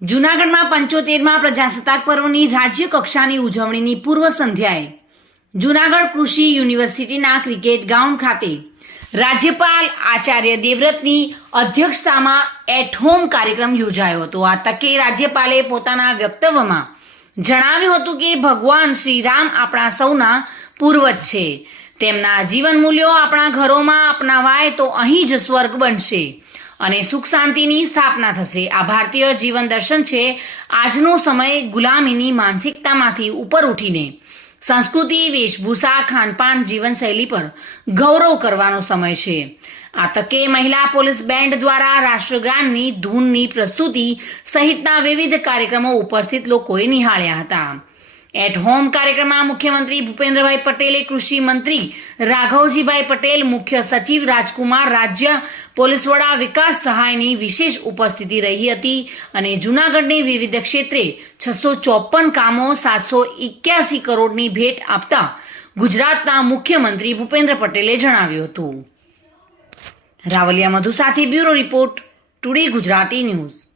જૂનાગઢમાં પંચોતેરમાં પ્રજાસત્તાક પર્વની રાજ્ય કક્ષાની ઉજવણીની પૂર્વ સંધ્યાએ જૂનાગઢ કૃષિ યુનિવર્સિટીના ક્રિકેટ ગ્રાઉન્ડ ખાતે રાજ્યપાલ આચાર્ય દેવવ્રતની અધ્યક્ષતામાં એટ હોમ કાર્યક્રમ યોજાયો હતો. આ તકે રાજ્યપાલે પોતાના વક્તવ્યમાં જણાવ્યું હતું કે ભગવાન શ્રી રામ આપણા સૌના પૂર્વજ છે. તેમના જીવન મૂલ્યો આપણા ઘરોમાં અપનાવાય તો અહીં જ સ્વર્ગ બનશે. અને સુખ શાંતિની સ્થાપના થશે. આ ભારતીય જીવન દર્શન છે આજનો સમય ગુલામીની માનસિકતામાંથી ઉપર ઉઠીને. સંસ્કૃતિ, વેશભૂષા, ખાનપાન, જીવનશૈલી પર ગૌરવ કરવાનો સમય છે. આ તકે મહિલા પોલીસ બેન્ડ દ્વારા રાષ્ટ્રગાનની ધૂનની પ્રસ્તુતિ સહિતના વિવિધ કાર્યક્રમો ઉપસ્થિત લોકોએ નિહાળ્યા હતા. એટ હોમ કાર્યક્રમમાં મુખ્યમંત્રી ભૂપેન્દ્રભાઈ પટેલે કૃષિ મંત્રી રાઘવજીભાઈ પટેલ, મુખ્ય સચિવ રાજકુમાર, રાજ્ય પોલીસ વડા, વિકાસ સહાયની વિશેષ ઉપસ્થિતિ રહી હતી અને જૂનાગઢની વિવિધ ક્ષેત્રે છસો ચોપન કામો, સાતસો એક્યાસી કરોડની ભેટ આપતા ગુજરાતના મુખ્યમંત્રી ભૂપેન્દ્ર પટેલે જણાવ્યું હતું. રાવલિયા મધુ સાથે bureau report, today Gujarati news.